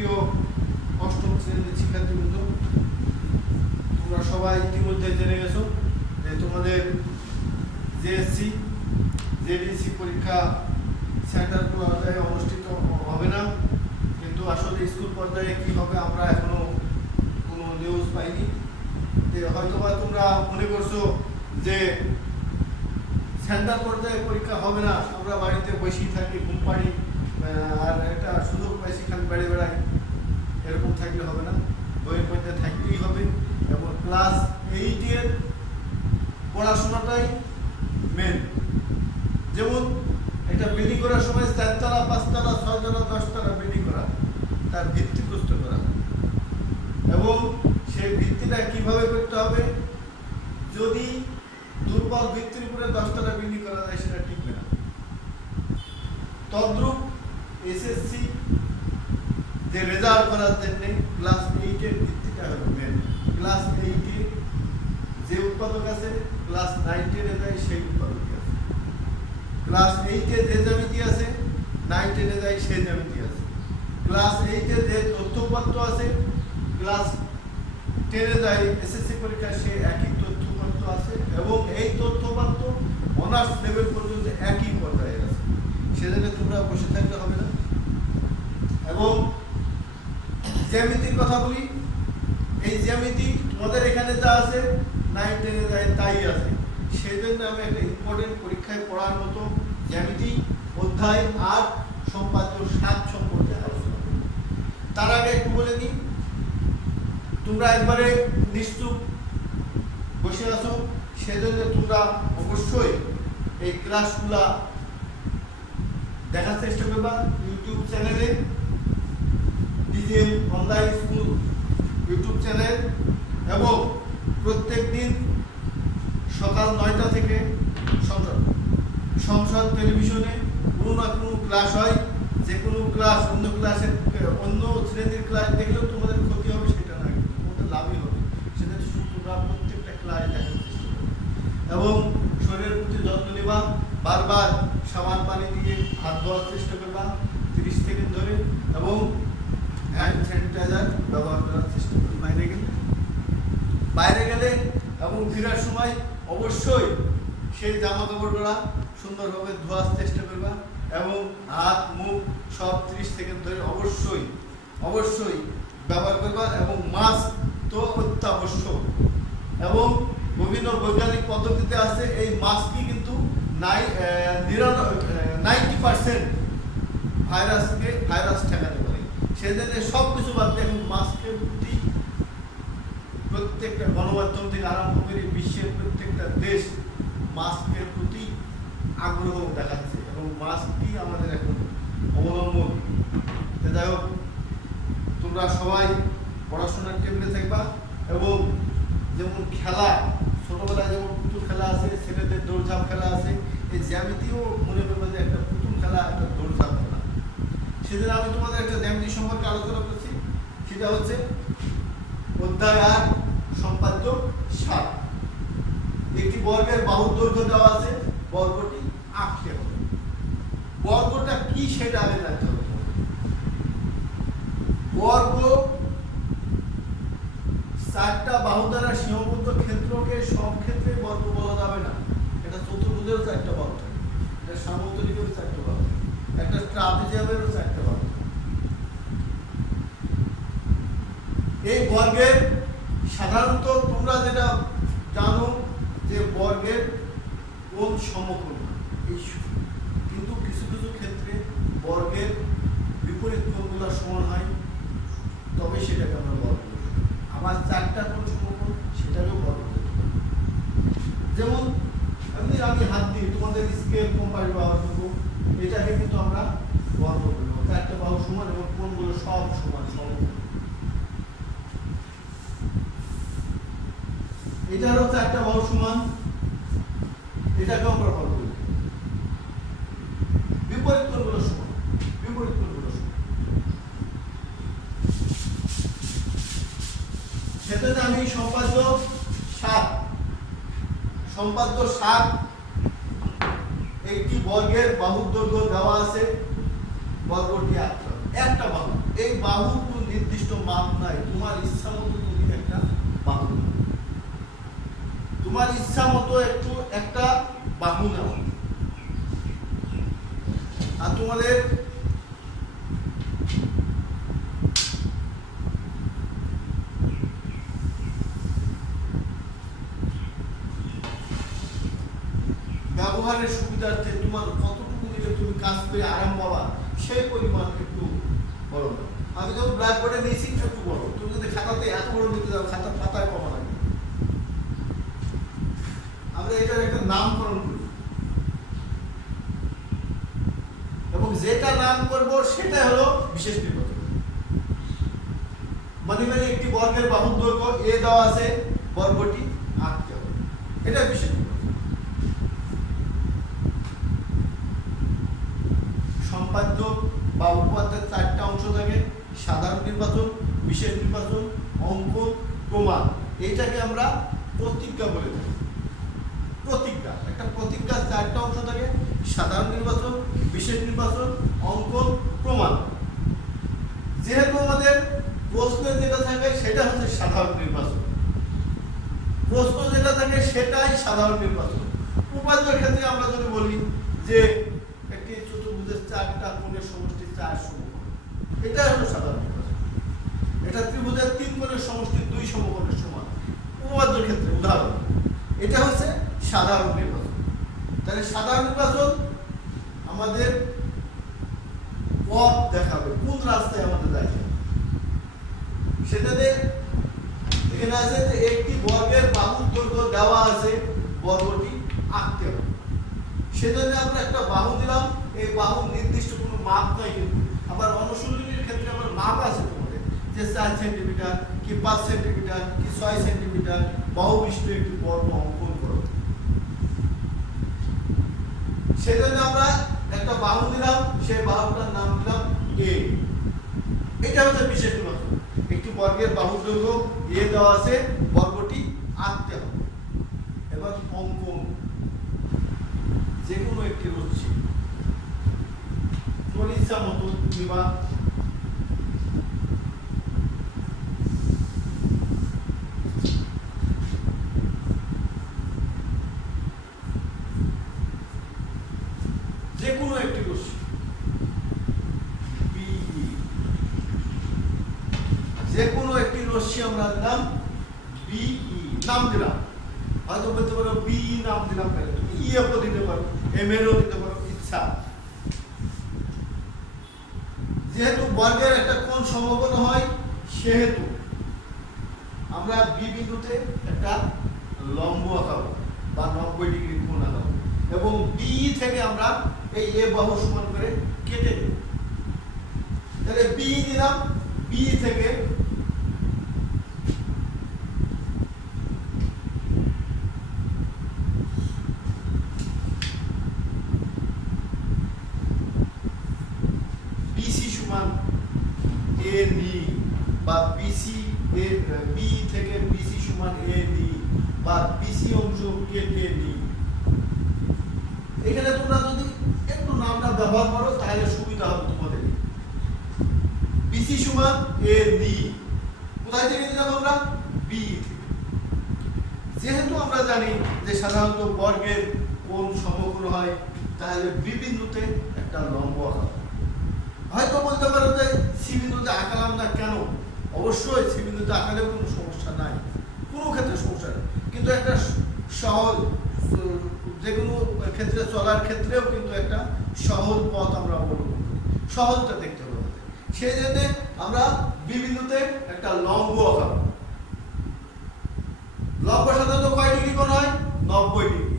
প্রিয় অষ্টম শ্রেণীর শিক্ষার্থীবৃন্দ, তোমরা সবাই ইতিমধ্যে জেনে গেছো যে তোমাদের জেএসসি জেডিসি পরীক্ষা সেন্টার পর্যায়ে অনুষ্ঠিত হবে না, কিন্তু আসলে স্কুল পর্যায়ে কি হবে আমরা এখনো কোনো নিউজ পাইনি। যে হয়তোবা তোমরা মনে করছো যে সেন্টার পর্যায়ে পরীক্ষা হবে না, আমরা বাড়িতে বসেই থাকি, ঘুম পাড়ি, আর একটা সুযোগ পাইছি খালি বেড়ে বেড়াই, এরকম থাকলে হবে না। বইয়ের মধ্যে থাকতেই হবে এবং ক্লাস 8-এর পড়াশোনাটাই মেন। যেমন একটা বিল্ডিং করার সময় 4 তলা 5 তলা 6 তলা 10 তলা বিল্ডিং করা, তার ভিত্তি প্রস্তুত করা, এবং সেই ভিত্তিটা কিভাবে করতে হবে। যদি দুর্বল ভিত্তির উপরে 10 তলা বিল্ডিং করা যায় সেটা টিকবে না। তদ্রূপ এসএসসি যে রেজাল্ট করার জন্য ক্লাস 8-এর ভিত্তিটা হলো মেন। ক্লাস 8-এ যে উৎপাদক আছে ক্লাস 9-10-এ যায় সেই উৎপাদকই আছে। ক্লাস 8-এ যে জ্যামিতি আছে 9-10-এ যায় সেই জ্যামিতি আছে। ক্লাস 8-এ যে তথ্যপত্র আছে ক্লাস 10-এ যায় এসএসসি পরীক্ষায় সে একই তথ্যপত্র আছে, এবং এই তথ্যপত্র অনার্স লেভেল পর্যন্ত একই পর্যায়ে আছে। সেজন্য তোমরা বসে থাকতে হবে না। এবং জ্যামিতির কথা বলি, এই জ্যামিতি তোমাদের এখানে যা আছে 9-10-এ যায় তাই আছে। সেই জন্য আমি একটা ইম্পর্টেন্ট পরীক্ষায় পড়ার মতো জ্যামিতি অধ্যায় 8 সম্পাদ্য 7 সম্পর্কে আলোচনা করি। তার আগে একটু বলে দিই, তোমরা একবারে নিশ্চুপ বসে আছো, সেজন্য তোমরা অবশ্যই এই ক্লাসগুলা দেখার চেষ্টা করবা ইউটিউব চ্যানেলে, DGM online school YouTube channel, এবং প্রত্যেক দিন সকাল 9টা থেকে সংসদ টেলিভিশনে কোনো না কোনো ক্লাস হয়। যে কোনো ক্লাস অন্য ক্লাসের অন্য শ্রেণীর ক্লাস দেখলেও তোমাদের ক্ষতি হবে সেটা না, তোমাদের লাভই হবে। সেটা তোমরা প্রত্যেকটা ক্লাস দেখার চেষ্টা করবে এবং শরীরের প্রতি যত্ন নেবা। বারবার সাবান পানি দিয়ে হাত ধোয়ার চেষ্টা করবা 30 সেকেন্ড ধরে, এবং হ্যান্ড স্যানিটাইজার ব্যবহার করার চেষ্টা করবে। বাইরে গেলে এবং ফেরার সময় অবশ্যই সেই জামা কাপড়গুলা সুন্দরভাবে ধোয়ার চেষ্টা করবা, এবং হাত মুখ সব 30 সেকেন্ড ধরে অবশ্যই ব্যবহার করবা। এবং মাস্ক তো অত্যাবশ্যক, এবং বিভিন্ন বৈজ্ঞানিক পদ্ধতিতে আছে এই মাস্কই কিন্তু 90% ভাইরাস ঠেকাতে পারে। সেজন্য সব কিছু বাদ দিয়ে এখন মাস্কের প্রতি প্রত্যেকটা গণমাধ্যম থেকে আরম্ভ করে বিশ্বের প্রত্যেকটা দেশ মাস্কের প্রতি আগ্রহ দেখাচ্ছে, এবং মাস্কই আমাদের এখন অবলম্বন। যাই হোক, তোমরা সবাই পড়াশোনার টেবিলে থাকবা, এবং যেমন খেলা, ছোটবেলায় যেমন পুতুল খেলা আছে, ছেলেদের দৌড়ঝাঁপ খেলা আছে, এই জ্যামিতিও মনে করবে যে একটা পুতুল খেলা, একটা দৌড়ঝাঁপ খেলা। সেদিন আমি তোমাদের একটা জ্যামিতি সম্পর্কে আলোচনা করছি, সেটা হচ্ছে অধ্যায় 8 সম্পাদ্য 7। একটি বর্গের বাহুর দৈর্ঘ্য দেওয়া আছে, বর্গটি আঁকতে হবে। বর্গটা কি সেটা আগে জানতে হবে। বর্গ 4টা বাহু দ্বারা সীমাবদ্ধ ক্ষেত্রকে সব ক্ষেত্রে বর্গ বলা যাবে না। এটা চতুর্ভুজেরও 4টা বাহু থাকে, এটা সমতলিকেরও 4টা বাহু, একটা ট্রাপিজিয়ামেরও 4টা বাহু। এই বর্গের সাধারণত তোমরা যেটা জানো যে বর্গের কোণ সমকোণ, কিন্তু কিছু কিছু ক্ষেত্রে বর্গের বিপরীত কোণগুলো সমান হয়, তবে সেটাকে আমরা বর্গ বলি। আবার 4টা কোণ সমকোণ, সেটাকেও বর্গ বলতে পারি। যেমন আমি হাত দিয়ে তোমাদের স্কেল কম্পাস ব্যবহার করবো, এটাকে কিন্তু আমরা বর্গ বলবো। 4টা বাহু সমান এবং কোণগুলো সব সমান সমকোণ। এটারও 4টা বাহু সমান, এটাকে আমরা বর্গ বলি। বিপরীত কোণগুলো সমান, সেটাতে আমি সম্পাদ্য 7 একটি বর্গের বাহুর দৈর্ঘ্য দেওয়া আছে, বর্গটি একটা বাহু। এই বাহুর কোনো নির্দিষ্ট মাপ নাই, তোমার ইচ্ছা মতো তুমি একটা বাহু নাও, তোমার ইচ্ছা মতো একটু একটা বাহু নাও। আর তোমাদের ব্যবহারের সুবিধার্থে তোমার কতটুকু নিলে তুমি কাজ করে আরাম পাবা সেই পরিমাণ একটু বড় না। আমি যখন ব্ল্যাকবোর্ডে নিয়েছি একটু বড়, তুমি যদি খাতাতে এত বড় নিতে যাও খাতার পাতায় পাবা না। আমরা এটার একটা নামকরণ করি এবং যেটা নাম করব সেটা হলো বিশেষ নির্বাচন। মানে একটি বর্গের বাহুর দৈর্ঘ্য এ দেওয়া আছে, বর্গটি আঁকতে হবে, এটা বিশেষ নির্বাচন। সম্পাদ্য বা উপপাদ্যের 4টা অংশ থাকে: সাধারণ নির্বাচন, বিশেষ নির্বাচন, অঙ্কন, প্রমাণ। এইটাকে আমরা প্রতিজ্ঞা বলে থাকি। প্রতিজ্ঞা, একটা প্রতিজ্ঞার 4টা অংশ থাকে: সাধারণ নির্বাচন, বিশেষ নির্বাচন, অঙ্কন, প্রমাণ। যেহেতু আমাদের প্রশ্নে যেটা থাকে সেটা হচ্ছে সাধারণ নির্বাচন, প্রশ্ন যেটা থাকে সেটাই সাধারণ নির্বাচন। উপাত্তের ক্ষেত্রে আমরা যদি বলি যে একটি চতুর্ভুজের 4টা কোণের সমষ্টি 4 সমকোণ, এটা হলো সাধারণ নির্বাচন। এটা ত্রিভুজের 3 কোণের সমষ্টি 2 সমকোণের সমান, উপপাদ্যের ক্ষেত্রে উদাহরণ। এটা হচ্ছে সাধারণ নির্বাচন। তাহলে সাধারণ নির্বাচন আমাদের পথ দেখাবে, কোন রাস্তায় আমাদের যাইতে হবে। সেটাতে এখানে আছে যে একটি বর্গের বাহুর দৈর্ঘ্য দেওয়া আছে, বর্গটি আঁকতে হবে। সেজন্য আমরা একটা বাহু দিলাম, এই বাহুর নির্দিষ্ট কোনো মাপ নাই, কিন্তু আবার অনুশীলনীর ক্ষেত্রে আমার মাপ আছে তোমাদের, যে 4 সেন্টিমিটার কি 5 সেন্টিমিটার কি 6 সেন্টিমিটার বাহু বিশিষ্ট একটি বর্গ অঙ্কন করো। সেজন্য আমরা একটা বাহু দিলাম, সেই বাহুটার নাম দিলাম এ। এটা হচ্ছে বিশেষ নির্বাচন। একটি বর্গের বাহুর দৈর্ঘ্য এ দেওয়া আছে, বর্গটি আঁকতে হবে। এবার অঙ্কন, যে কোনো একটি রশ্মি তোমার ইচ্ছা মতো নিবা। যে কোনো একটি রশ্মি বিই, যে কোনো একটি রশ্মি আমরা দিলাম বিই, নাম দিলাম। হয়তো বলতে পারো বিই নাম দিলাম, ইএফও দিতে পারো, এমএনও দিতে পারো, ইচ্ছা। যেহেতু বর্গের একটা কোণ সমকোণ হয়, সেহেতু আমরা বি বিন্দুতে একটা লম্ব আঁকাবো বা 90 ডিগ্রি কোণ আঁকাবো এবং বি থেকে আমরা এই এ বাহু সমান করে কেটে দেব। তাহলে বি দিলাম, বি থেকে বিসি সমান এ নি, বা বিসি এ বি থেকে বিসি সমান এ নি, বা বিসি অংশ কেটে নি। এখানে তোমরা যদি একটু নামটা ব্যবহার করো তাহলে সুবিধা হবে তোমাদের। বিসি সমান এ নি, কোথায় থেকে দিলাম আমরা? বি থেকে। যেহেতু আমরা জানি যে সাধারণত বর্গের কোণ সমকোণ হয়, তাহলে বি বিন্দুতে একটা লম্ব আঁকা। হয়তো বলতে পারো যে সি বিন্দুতে আঁকালাম না কেন? অবশ্যই সি বিন্দুতে আঁকালেও কোনো সমস্যা নাই, কোনো ক্ষেত্রে সমস্যা নেই, কিন্তু একটা সহজ, যে কোনো ক্ষেত্রে চলার ক্ষেত্রেও কিন্তু একটা সহজ পথ আমরা অবলম্বন করি, সহজটা দেখতে হবে। সেই জন্য আমরা বি বিন্দুতে একটা লম্ব আঁকাবো। লম্ব সাধারণত কয় ডিগ্রি কোণ হয়? 90 ডিগ্রি।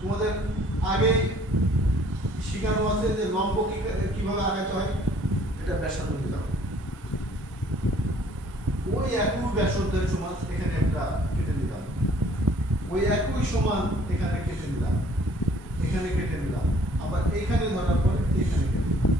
তোমাদের আগে শিখানো আছে যে লম্ব কিভাবে আঁকাতে হয়, এটা ব্যাসার্ধ দিতে হবে। ওই একই ব্যাসার্ধের সমান এখানে একটা কেটে দিলাম, ওই একই সমান এখানে কেটে দিলাম, এখানে কেটে দিলাম, আবার এখানে ধরার পরে এখানে কেটে দিলাম।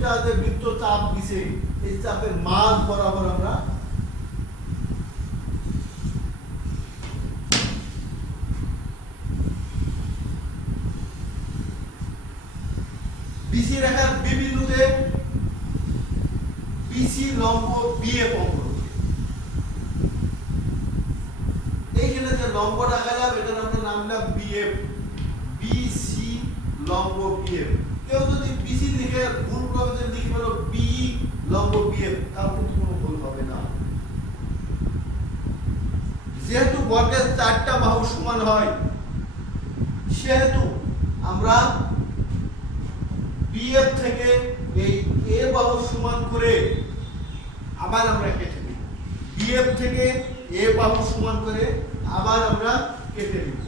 দুইটা যে বৃত্ত চাপ দিছে এই চাপের মান বরাবর আমরা বিসি রেখার বি বিন্দুতে বিসি লম্ব বিএফ অঙ্কন করি। এইখানে যে লম্ব রাখা যাবে এটার আমরা নাম দিলাম বিএফ, বিসি লম্ব বিএফ। কেউ যদি বিসি লিখে ভুল করে যদি লিখে বলো বি লম্ব বিএফ তাও কিন্তু কোনো ভুল হবে না। যেহেতু বর্গের চারটা বাহু সমান হয় সেহেতু আমরা বিএফ থেকে এই এ বাহু সমান করে আবার আমরা কেটে নিই। বিএফ থেকে এ বাহু সমান করে আবার আমরা কেটে নিই।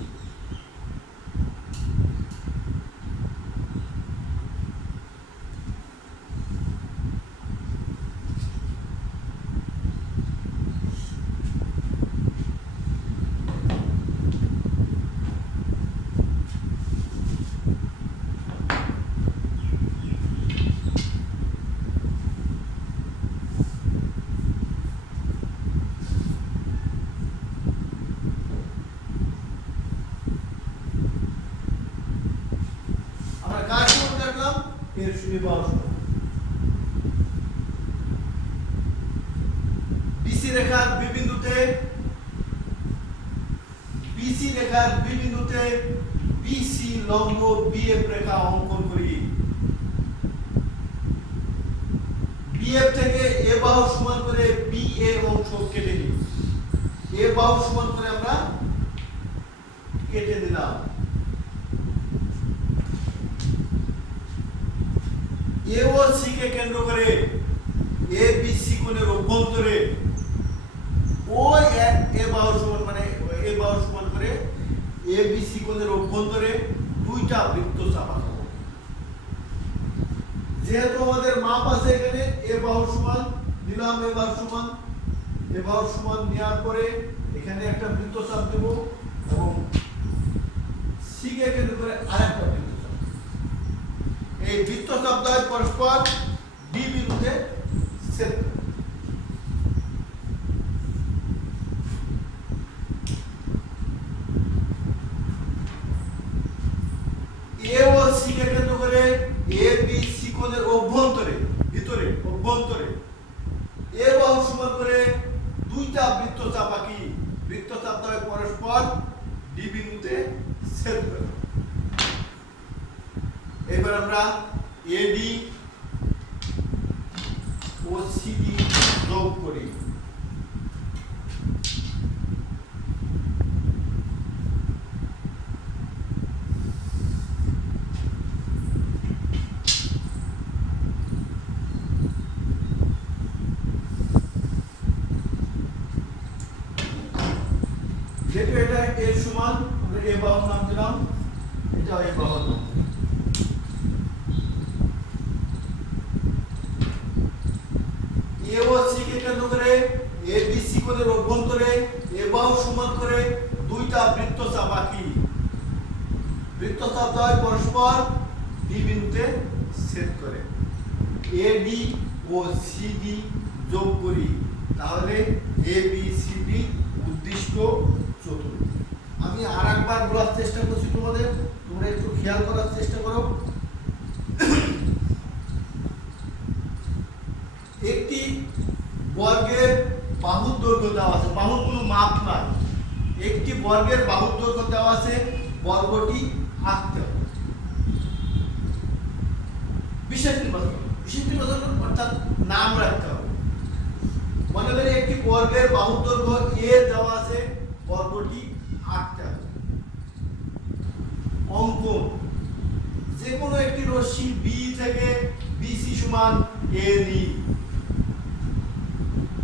বিসি রেখার বি বিন্দুতে বিসি লম্ব বিএফ রেখা অঙ্কন করি। বিএফ থেকে এ বাহু সমান করে বি এর অংশ কেটে নিই। এ বাহু সমান করে আমরা কেটে দিলাম। এ ও সি কে কেন্দ্র করে এ বি সি কোণের অভ্যন্তরে ওই এ বাহু সমান মানে এ বাহু সমান করে এ বি সি কোণের অভ্যন্তরে দুইটা বৃত্ত চাপা দেব। যেহেতু আমাদের মাপ আছে এখানে এ বাহু সমান দিলাম, এ বাহু সমান নেওয়ার পরে এখানে একটা বৃত্ত চাপ দেব এবং সি কে কেন্দ্র করে আরেকটা বৃত্ত চাপ। এই বৃত্ত চাপ দ্বয় পরস্পর ডি বিন্দুতে ছেদ করে। এ ও সি কে কেন্দ্র করে এ বি সি কোণের অভ্যন্তরে অভ্যন্তরে এ বাহু সমান করে দুইটা বৃত্ত চাপ আঁকি। বৃত্ত চাপ দ্বয় পরস্পর ডি বিন্দুতে ছেদ করে। এবার আমরা এডি ও সিডি যোগ করি। যেহেতু এটা এর সমান আমরা এ বাহুর নাম দিলাম, এটা এ বাহুর নাম। এ ও সি কে কেন্দ্র করে এ বি সি কোণের অভ্যন্তরে এ বাহু সমান করে দুইটা বৃত্ত চাপ আঁকি। বৃত্ত চাপ দ্বয় পরস্পর ডি বিন্দুতে ছেদ করে। এ ডি ও সি ডি যোগ করি, তাহলে এ বি সি ডি উদ্দিষ্ট চতুর্ভুজ। আমি আরেকবার বলার চেষ্টা করছি তোমাদের, তোমরা একটু খেয়াল করার চেষ্টা করো। একটি বর্গের বাহুর দৈর্ঘ্য দেওয়া আছে, বাহুর কোনো মাপ নাই। একটি বর্গের বাহুর দৈর্ঘ্য দেওয়া আছে, বর্গটি আঁকতে হবে। বিশেষ নির্বাচন অর্থাৎ নাম রাখতে হবে। মনে করি একটি বর্গের বাহুর দৈর্ঘ্য এ দেওয়া আছে, বর্গটি আঁকতে হবে। অঙ্কন, যে কোনো একটি রশ্মি বি থেকে বিসি সমান এ নি।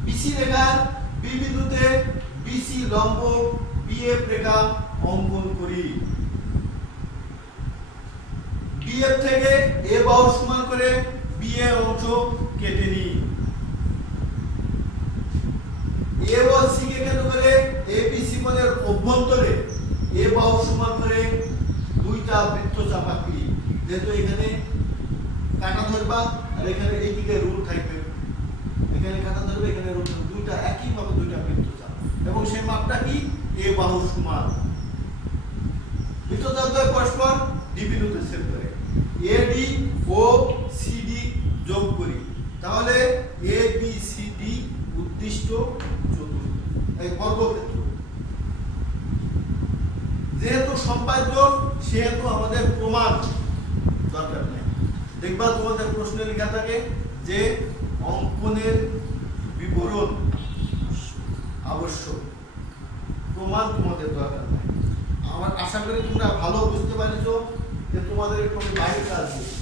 বিসি রেখার বি বিন্দুতে বিসি লম্ব বিএফ রেখা অঙ্কন করি। বিএফ থেকে এ বাহু সমান করে বি এর অংশ কেটে নিই। এ ও সি কে কেন্দ্র করে এ বি সি কোণের অভ্যন্তরে এ বাহু সমান করে দুইটা বৃত্ত চাপ আঁকি। যেহেতু এখানে কাটা ধরবা আর এখানে এইদিকে রুল থাকবে, এখানে কাটা ধরবে, এখানে রুল থাকবে, দুইটা একইভাবে দুইটা বৃত্তচাপ, এবং সেই মাপটা কি এ বাহুর সমান। বৃত্তচাপদ্বয় পরস্পর ডি বিন্দুতে ছেদ করে, এডি ও সিডি যোগ করি, তাহলে এ বি সি ডি উদ্দিষ্ট চতুর্ভুজ, এই বর্গক্ষেত্র। যেহেতু সম্পাদ্য সেহেতু আমাদের প্রমাণ দরকার নেই। দেখবা তোমাদের প্রশ্নে লেখা থাকে যে অঙ্কনের বিবরণ আবশ্যক, প্রমাণ তোমাদের দরকার নেই। আমার আশা করি তোমরা ভালো বুঝতে পারছো যে তোমাদের একটু বাইরে কাজ দিই।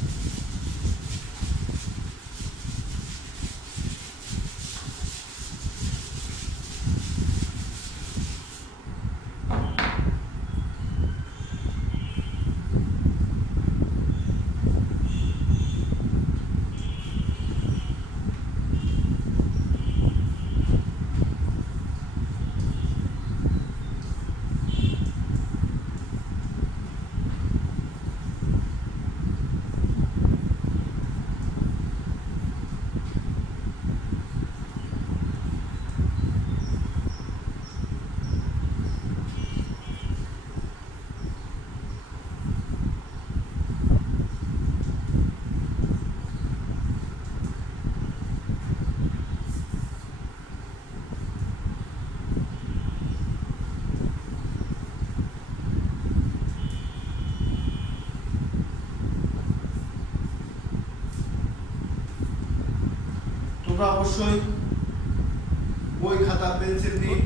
তোমরা অবশ্যই বই খাতা পেন্সিল নিয়ে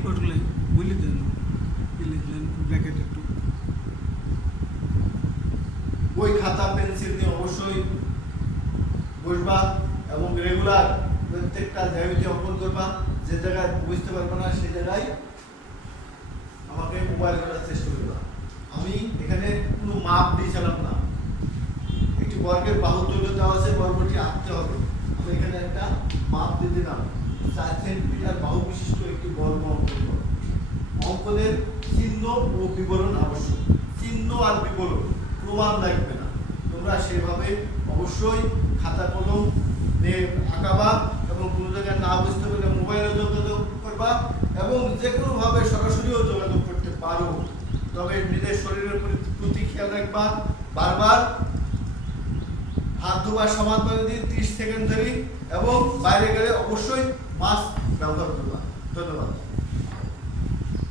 বলে দেন ব্র্যাকেট একটু বই খাতা পেন্সিল নিয়ে অবশ্যই বসবা এবং রেগুলার প্রত্যেকটা জ্যামিতি অঙ্কন করবা। যে জায়গায় বুঝতে পারবে না সেই জায়গায় আমাকে মোবাইল করার চেষ্টা করবা। আমি এখানে কোনো মাপ দিয়েছিলাম না, একটি বর্গের বাহু দৈর্ঘ্য দেওয়া আছে, বর্গটি আঁকতে হবে। আমি এখানে একটা মাপ দিয়ে দিলাম, 4 সেন্টিমিটার বাহু বিশিষ্ট একটি বর্গ অঙ্কন করো। অঙ্কনের চিহ্ন ও বিবরণ আবশ্যক, চিহ্ন আর বিবরণ, প্রমাণ লাগবে না। তোমরা সেভাবে অবশ্যই খাতা কলম নিয়ে আঁকাবা এবং কোনো জায়গায় না বুঝতে পারলে মোবাইলে যোগাযোগ করবা এবং যে কোনোভাবে সরাসরিও যোগাযোগ করতে পারো। তবে নিজের শরীরের প্রতি খেয়াল রাখবা, বারবার হাত ধোবার সমানভাবে দিন 30 সেকেন্ড ধরে, এবং বাইরে গেলে অবশ্যই মাস্ক ব্যবহার করবা। ধন্যবাদ।